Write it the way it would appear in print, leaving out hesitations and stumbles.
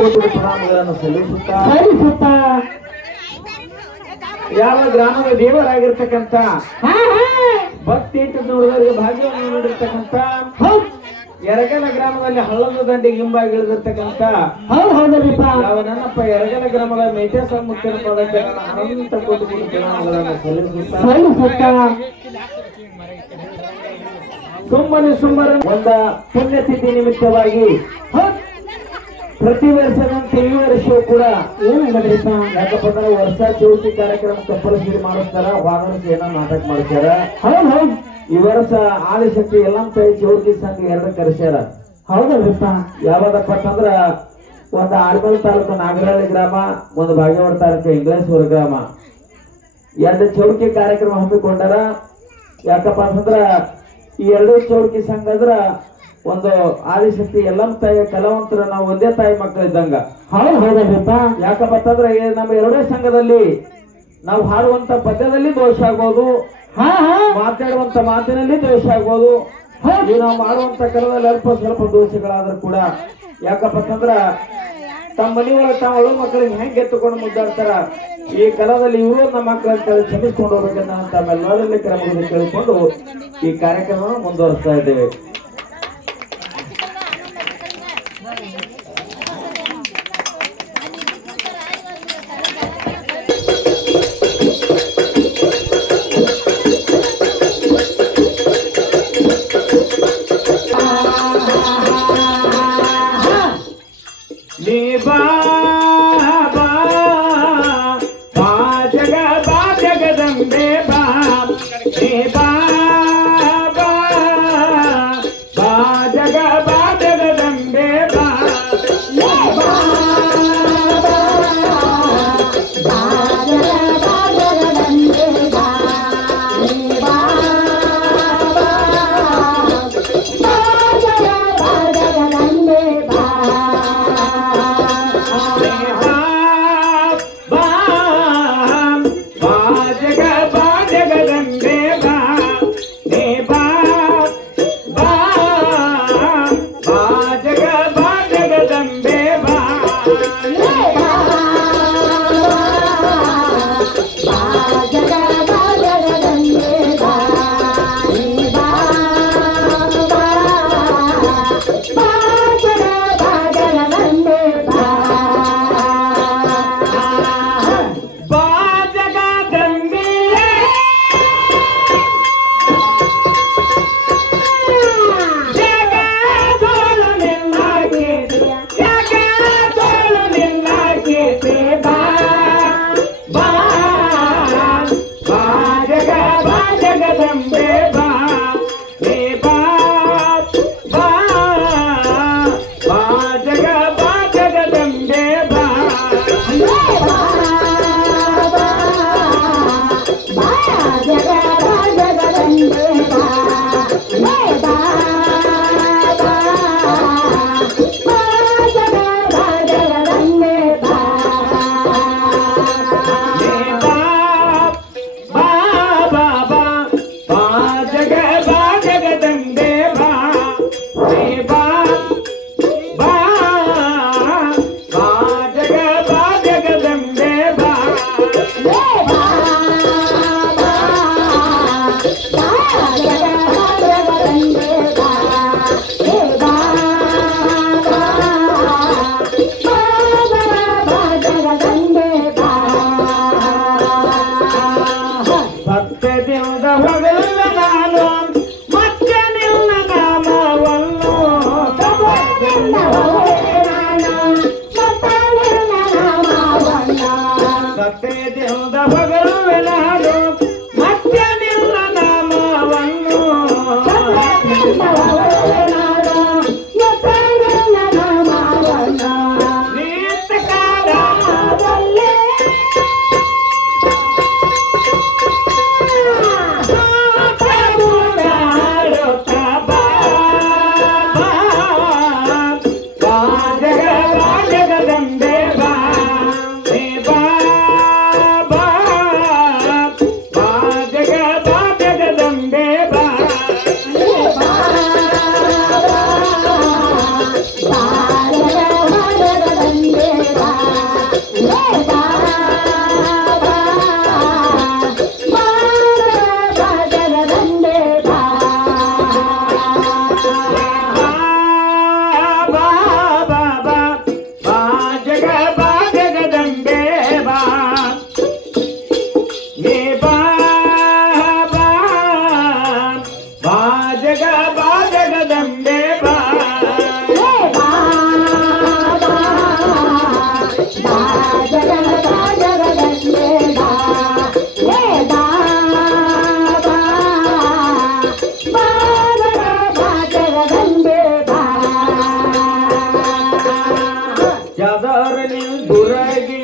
ಪ್ರಣಾಮಗಳನ್ನು ಸಲ್ಲಿಸುತ್ತಾ ಯಾವ ಗ್ರಾಮದ ದೇವರಾಗಿರ್ತಕ್ಕಂಥ ಭಕ್ತಿ ನೋಡಿದವರಿಗೆ ಭಾಗ್ಯವನ್ನು ನೀಡಿರ್ತಕ್ಕಂಥ ಯರಗಲ ಗ್ರಾಮದಲ್ಲಿ ಹಳ್ಳದ ದಂಡಿಗೆ ಹಿಂಬಾಗಿ ಇಳಿದಿರ್ತಕ್ಕಂಥ ಯಾವ ನನ್ನಪ್ಪ ಯರಗಲ ಗ್ರಾಮದ ಮೇಟೇಶ ಮುಖ್ಯನ ಪದಕ್ಕೆ ನನ್ನ ಅನಂತ ಕೋಟಿ ಪ್ರಣಾಮಗಳನ್ನು ಸಲ್ಲಿಸುತ್ತಾ ಸುಮ್ಮನೆ ಒಂದ ಪುಣ್ಯತಿಥಿ ನಿಮಿತ್ತವಾಗಿ ಪ್ರತಿ ವರ್ಷದಂತೆ ಈ ವರ್ಷವೂ ಕೂಡ ಯಾಕಪ್ಪ ಅಂದ್ರೆ ವರ್ಷ ಚೌತಿ ಕಾರ್ಯಕ್ರಮ ಕಂಪಲ್ಸರಿ ಮಾಡಿಸ್ತಾರ. ಹೋದ ವರ್ಷ ಏನೋ ನಾಟಕ ಮಾಡ್ಸ್ಯಾರ. ಈ ವರ್ಷ ಆದಿಶಕ್ತಿ ಎಲ್ಲಂತ ಚೌತಿ ಸಂಘ 2 ಕರೆಸ್ಯಾರ. ಹೌದಲ್ರಿಪ್ಪ? ಯಾವ್ದಪ್ಪ ಅಂತಂದ್ರ ಒಂದು ಆಡ್ಮಲ್ ತಾಲೂಕು ನಾಗರಹಳ್ಳಿ ಗ್ರಾಮ, ಒಂದು ಭಾಗ್ಯವಾಡ ತಾಲೂಕು ಇಂಗ್ಲೇಶ್ವರ ಗ್ರಾಮ 2 ಚೌಕಿ ಕಾರ್ಯಕ್ರಮ ಹಮ್ಮಿಕೊಂಡಾರ. ಯಾಕಪ್ಪ ಅಂತಂದ್ರ ಈ 2 ಚೌಕಿ ಸಂಘ ಅಂದ್ರ ಒಂದು ಆದಿಶಕ್ತಿ ಎಲ್ಲಮ್ಮ ತಾಯಿಯ ಕಲಾವಂತರ ನಾವು ಒಂದೇ ತಾಯಿ ಮಕ್ಕಳಿದ್ದಂಗ. ಹೌದಲ್ರಿಪ್ಪ? ಯಾಕಪ್ಪ ಅಂತಂದ್ರೆ ನಮ್ಮ 2 ಸಂಘದಲ್ಲಿ ನಾವು ಹಾಡುವಂತ ಪದ್ಯದಲ್ಲಿ ದೋಷ ಆಗ್ಬೋದು, ಮಾತಾಡುವಂತ ಮಾತಿನಲ್ಲಿ ದೋಷ ಆಗ್ಬೋದು, ನಾವು ಮಾಡುವಂತ ಕಲದಲ್ಲಿ ಅಲ್ಪ ಸ್ವಲ್ಪ ದೋಷಗಳಾದ್ರೂ ಕೂಡ ಯಾಕಪ್ಪ ಅಂತಂದ್ರ ತಮ್ಮ ಮನೆಯೊಳಗೆ ತಾವು ಮಕ್ಕಳಿಗೆ ಹೆಂಗೆ ಎತ್ತುಕೊಂಡು ಮುದ್ದಾಡ್ತಾರ, ಈ ಕಲಾದಲ್ಲಿ ಇವರು ನಮ್ಮ ಮಕ್ಕಳ ಕ್ಷಮಿಸ್ಕೊಂಡು ಹೋಗ್ಬೇಕಂತ ತಮ್ಮೆಲ್ಲರಲ್ಲಿ ಕ್ರಮಗಳನ್ನು ಕೇಳಿಕೊಂಡು ಈ ಕಾರ್ಯಕ್ರಮ ಮುಂದುವರಿಸ್ತಾ ಇದ್ದೇವೆ. ಜಾದಾರ ನಿಂದುರಗಿ